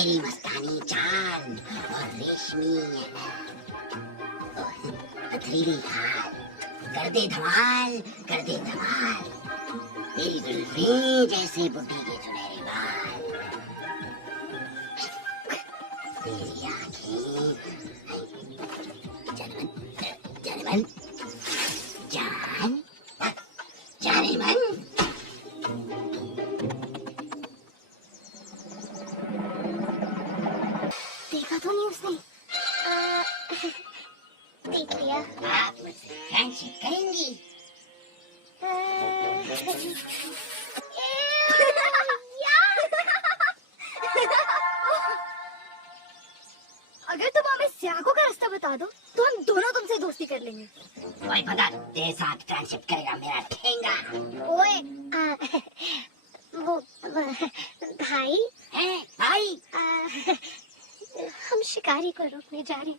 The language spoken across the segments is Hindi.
तेरी मस्तानी चाल और रेशमी 3D खाल कर दे धमाल, कर दे धमाल। तेरी जुल्फें जैसे बुढ़ी के सुनहरे बाल, तेरी आँखें जानमन जान जाने मन। देखा तो नहीं उसने? देख लिया। आप मुझसे फ्रेंडशिप करेंगी? अगर तुम हमें स्याको का रास्ता बता दो तो हम दोनों तुमसे दोस्ती कर लेंगे। कोई बंदा तेरे साथ फ्रेंडशिप करेगा मेरा ठेंगा। ओए वो भाई हैं भाई? हम शिकारी को रोकने जा रहे हैं।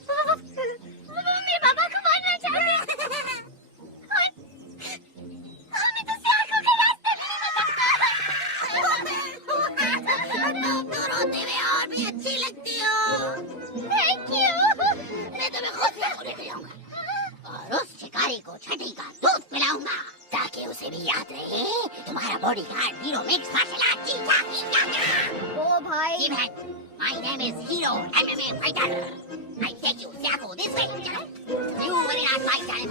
वो मेरे पापा को मारना चाहते हैं। हमें तो स्याको का रास्ता नहीं पता। तुम तो रोते हुए और भी अच्छी लगती हो। Thank you. मैं तुम्हें खुद से लेके जाऊंगा और उस शिकारी को छठी का दूध पिलाऊंगा ताकि उसे भी याद रहे तुम्हारा bodyguard hero mix martial art चीचा। ओ भाई। My name is Hero MMA Fighter. I take you Siako this way. You very not like that.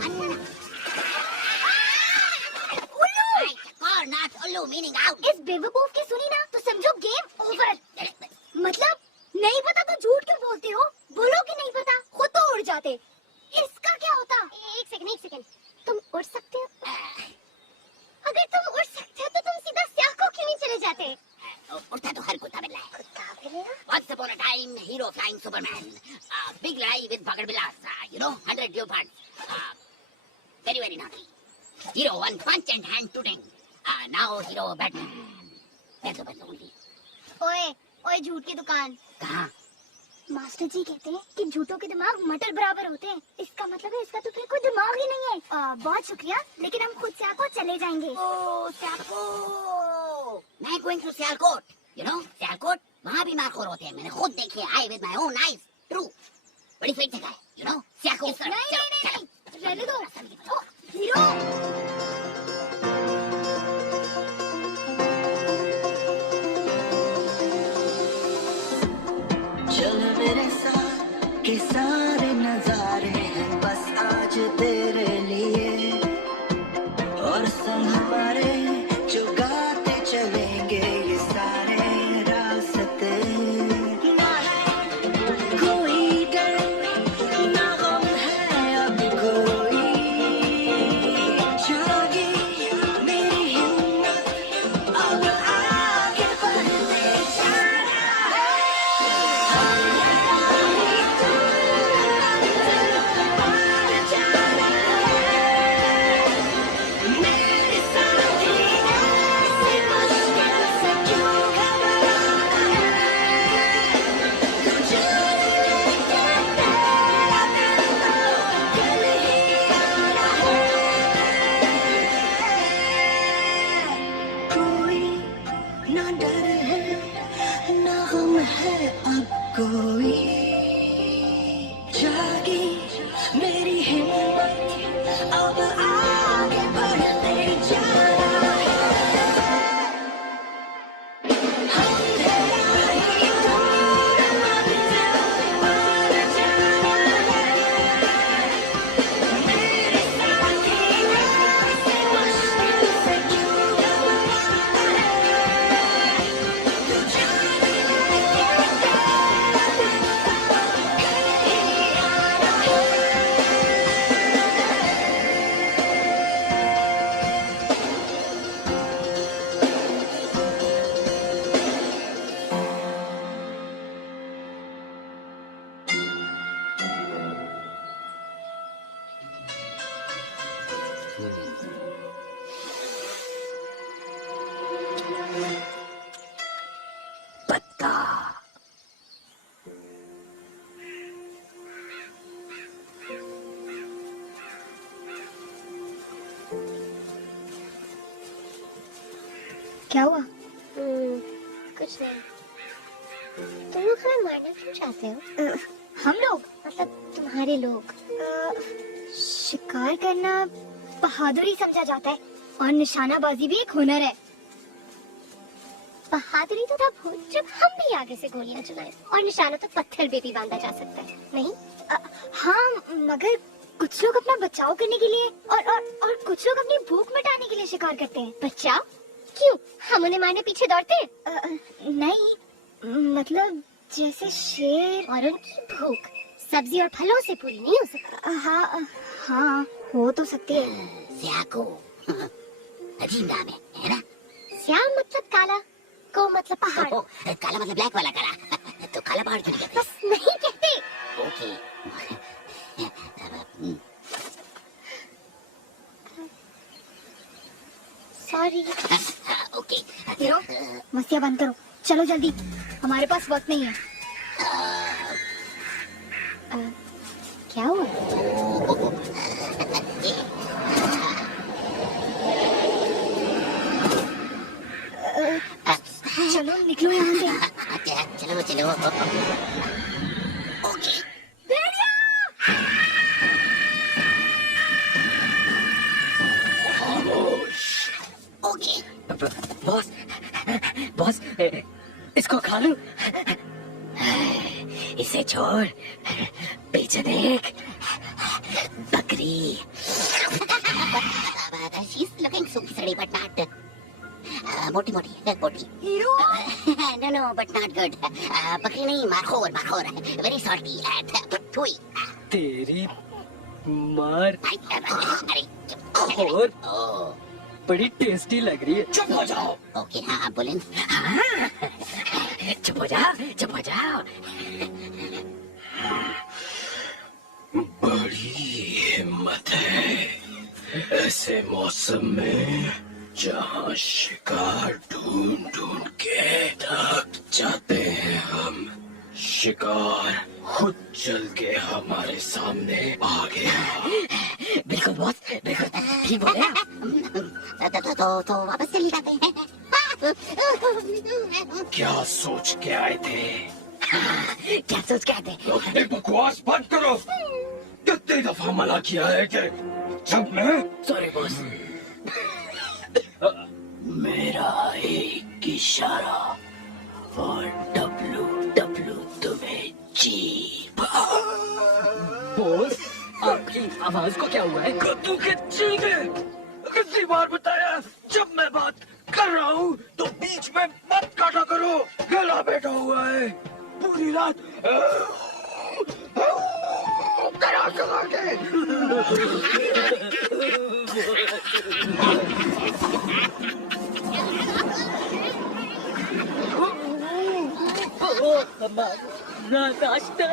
Or not Ullu meaning out. इस बेवकूफ की सुनी ना तो समझो गेम ओवर। मतलब नहीं पता तो झूठ क्यों बोलते हो? बोलो कि नहीं पता, खुद तो उड़ जाते। इसका क्या होता? एक सेकंड। तुम उड़ सकते हो? अगर तुम उड़ सकते हो तो तुम सीधा स्याको क्यों नहीं चले जाते? उड़ता तो हर कुत्ता बिल्ला है। कुत्ता बिल्ला? Once upon a time, hero flying Superman. Big लड़ाई with Bagad Billas. 100 leopards. Very very naughty. Hero one punch and hand shooting. Now hero Batman. That's only. ओए झूठ की दुकान। कहाँ? मास्टर जी कहते हैं कि झूठों के दिमाग मटर बराबर होते हैं। इसका मतलब है इसका तो फिर कोई दिमाग ही नहीं है। बहुत शुक्रिया, लेकिन हम खुद स्याको चले जाएंगे। Oh, Siako! मैं going to Sialkot. Sialkot? वहाँ भी मारखोर होते हैं। मैंने खुद देखे, I with my own eyes. True. बड़ी फेक जगह है, Siako. नहीं, रहने दो। हीरो। चल मेरे साथ के सारे नजारे हैं बस आज तेरे लिए, और संग हमारे जो गाते चलेंगे ये सारे रास्ते। ना है कोई डर, ना गम है अब कोई, जागी मेरी हिम्मत अब आगे बढ़ते जाना है। कोई ना डर है ना गम है अब कोई, जागी मेरी हिम्मत अब आगे बढ़ते जाना है। हम तेरा ही दूर मंजिल पार जाना है। मेरे साथी ऐसे मुश्किल से क्यों घबराना है। तू जान ले के तेरा दिन कल ही आना है। पत्ता। क्या हुआ? कुछ नहीं। तुम लोग हमें मारना क्यों चाहते हो? हम लोग मतलब तुम्हारे लोग। शिकार करना बहादुरी समझा जाता है और निशानाबाजी भी एक हुनर है। बहादुरी तो तब हो जब हम भी आगे से गोलियां चलाएं और निशाना तो पत्थर पे भी बांधा जा सकता है, नहीं? हाँ, मगर कुछ लोग अपना बचाव करने के लिए और कुछ लोग अपनी भूख मिटाने के लिए शिकार करते हैं। बचाव? क्यों? हम उन्हें मारने पीछे दौड़ते हैं? नहीं, मतलब जैसे शेर। और उनकी भूख सब्जी और फलों से पूरी नहीं हो सकती। हाँ हाँ, हो तो सकती है। स्याको अजीब नाम है ना? श्याम मतलब काला, को मतलब पहाड़। काला मतलब ब्लैक वाला काला। तो काला पहाड़ क्यों नहीं कहते? बस नहीं कहते। ओके। सॉरी। ओके। हीरो, मस्तियाँ बंद करो, चलो जल्दी, हमारे पास वक्त नहीं है। क्या हुआ? चलो निकलो यहाँ से। चलो चलो। ओके। ओके। बॉस, बॉस, इसको खा लूं? इसे छोड़, पीछे देख, बकरी। She's looking so pretty, but not मोटी मोटी। Hero, no, but not good. बकरी नहीं, माखोर, very salty. थुई। तेरी मार अरे। और ओह, बड़ी टेस्टी लग रही है। चुप हो जाओ। ओके, हाँ आप बोलें। चुप हो जाओ, चुप हो जाओ। बड़ी हिम्मत है ऐसे मौसम में जहाँ शिकार ढूंढ के थक जाते हैं हम। शिकार खुद चल के हमारे सामने आ गया। बिल्कुल बॉस, बिल्कुल ठीक बोले आप। तो वापस चले जाते हैं। क्या सोच के आए थे? क्या सोच के आते? अपनी बकवास बंद करो। कितनी दफा मना किया है कि जब मैं सॉरी बॉस। मेरा एक इशारा और डब्लू तुम्हें जीप। बॉस, आपकी आवाज को क्या हुआ है? कद्दू के चीखे। कितनी बार बताया, जब मैं बात कर रहा हूँ तो बीच में मत काटा करो। गला बैठा हुआ है पूरी रात। करा के हमारा नाश्ता।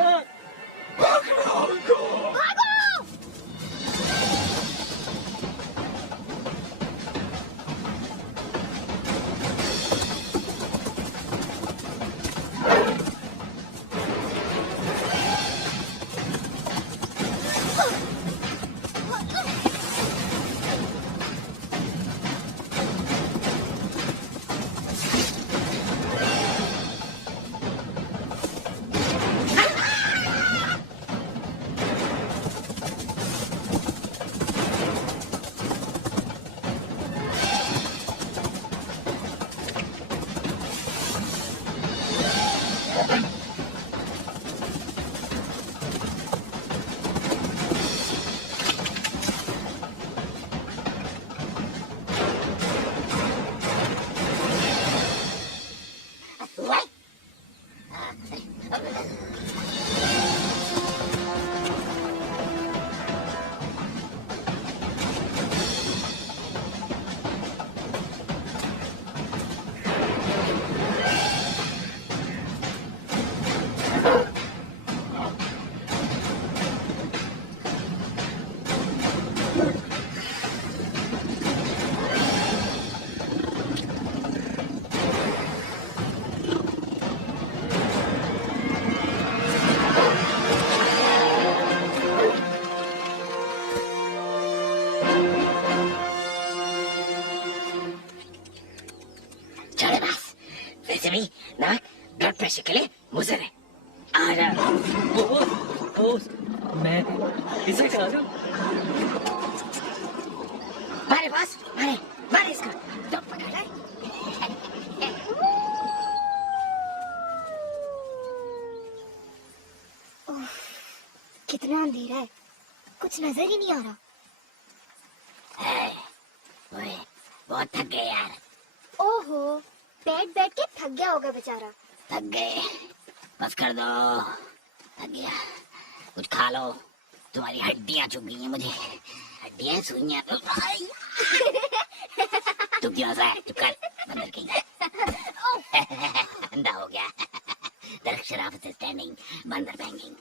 भाई नमक ब्लड प्रेशर के लिए मुजर है। बॉस मैं इसे खा दूं? मारे बॉस, मारे मारे इसको, तो पकड़ ले। कितना अंधेरा है, कुछ नजर ही नहीं आ रहा। ओए, बहुत थक गए यार। ओहो, बैठ बैठ के थक गया होगा बेचारा। थक गए, बस कर दो। थक गया, कुछ खा लो। तुम्हारी हड्डियां चुभ गई हैं मुझे, हड्डियां सुइयां। तू क्यों हंसा है? चुप कर, बंदर कहीं। अंधा हो गया। दरख्त शराफत से स्टैंडिंग, बंदर बैंगिंग।